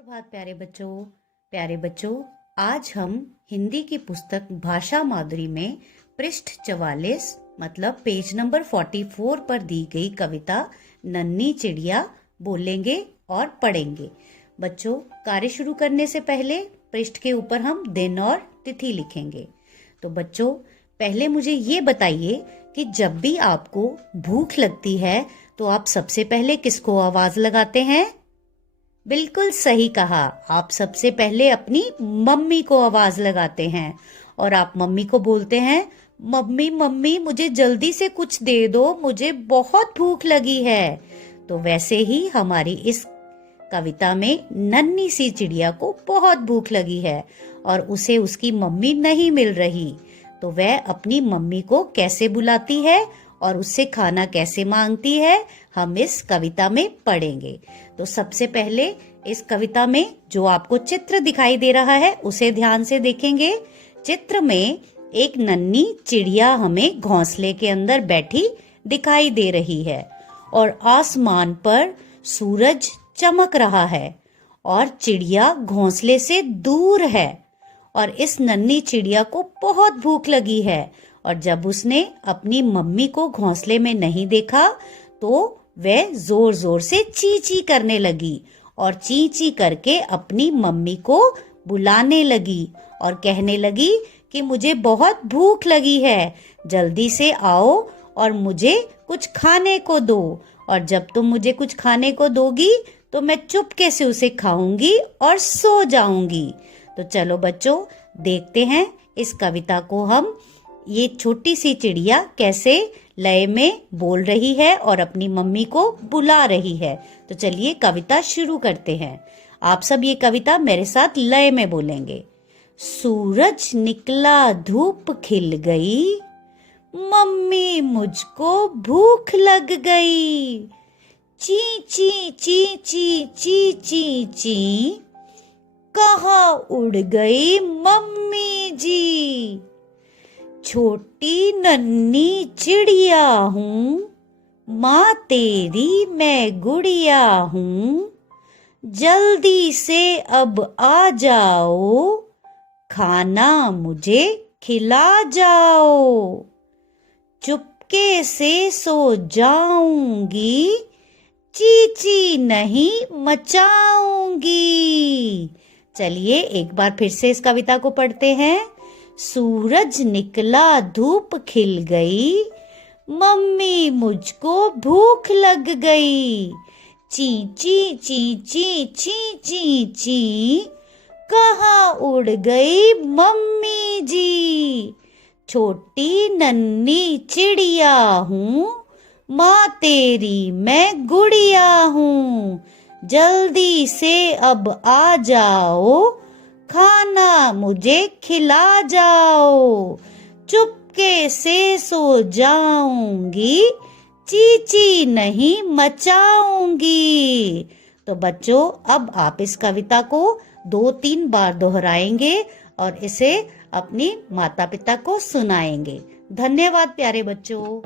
सुप्रभात प्यारे बच्चों, आज हम हिंदी की पुस्तक भाषा माधुरी में पृष्ठ 44 मतलब पेज नंबर 44 पर दी गई कविता नन्ही चिड़िया बोलेंगे और पढ़ेंगे। बच्चों, कार्य शुरू करने से पहले पृष्ठ के ऊपर हम दिन और तिथि लिखेंगे। तो बच्चों, पहले मुझे ये बताइए कि जब भी आपको भूख लगती है तो आप सबसे पहले किसको आवाज लगाते हैं? बिल्कुल सही कहा, आप सबसे पहले अपनी मम्मी को आवाज लगाते हैं और आप मम्मी को बोलते हैं, मम्मी मम्मी मुझे जल्दी से कुछ दे दो, मुझे बहुत भूख लगी है। तो वैसे ही हमारी इस कविता में नन्ही सी चिड़िया को बहुत भूख लगी है और उसे उसकी मम्मी नहीं मिल रही। तो वह अपनी मम्मी को कैसे बुलाती है और उससे खाना कैसे मांगती है, हम इस कविता में पढ़ेंगे। तो सबसे पहले इस कविता में जो आपको चित्र दिखाई दे रहा है उसे ध्यान से देखेंगे। चित्र में एक नन्ही चिड़िया हमें घोंसले के अंदर बैठी दिखाई दे रही है और आसमान पर सूरज चमक रहा है और चिड़िया घोंसले से दूर है और इस नन्ही चिड़िया को बहुत भूख लगी है और जब उसने अपनी मम्मी को घोंसले में नहीं देखा तो वह जोर जोर से ची ची करने लगी और ची ची करके अपनी मम्मी को बुलाने लगी और कहने लगी कि मुझे बहुत भूख लगी है, जल्दी से आओ और मुझे कुछ खाने को दो, और जब तुम मुझे कुछ खाने को दोगी तो मैं चुपके से उसे खाऊंगी और सो जाऊंगी। तो चलो बच्चों, देखते हैं इस कविता को हम ये छोटी सी चिड़िया कैसे लय में बोल रही है और अपनी मम्मी को बुला रही है। तो चलिए कविता शुरू करते हैं। आप सब ये कविता मेरे साथ लय में बोलेंगे। सूरज निकला, धूप खिल गई, मम्मी मुझको भूख लग गई। ची ची ची ची ची ची ची, कहाँ उड़ गई मम्मी जी। छोटी नन्ही चिड़िया हूँ, माँ तेरी मैं गुड़िया हूँ, जल्दी से अब आ जाओ, खाना मुझे खिला जाओ। चुपके से सो जाऊंगी, चींची नहीं मचाऊंगी। चलिए एक बार फिर से इस कविता को पढ़ते हैं। सूरज निकला, धूप खिल गई, मम्मी मुझको भूख लग गई। ची ची ची ची ची ची ची, कहाँ उड़ गई मम्मी जी। छोटी नन्ही चिड़िया हूँ, माँ तेरी मैं गुड़िया हूँ, जल्दी से अब आ जाओ, खाना मुझे खिला जाओ। चुपके से सो जाऊंगी, चींची नहीं मचाऊंगी। तो बच्चों, अब आप इस कविता को 2-3 बार दोहराएंगे और इसे अपनी माता पिता को सुनाएंगे। धन्यवाद प्यारे बच्चों।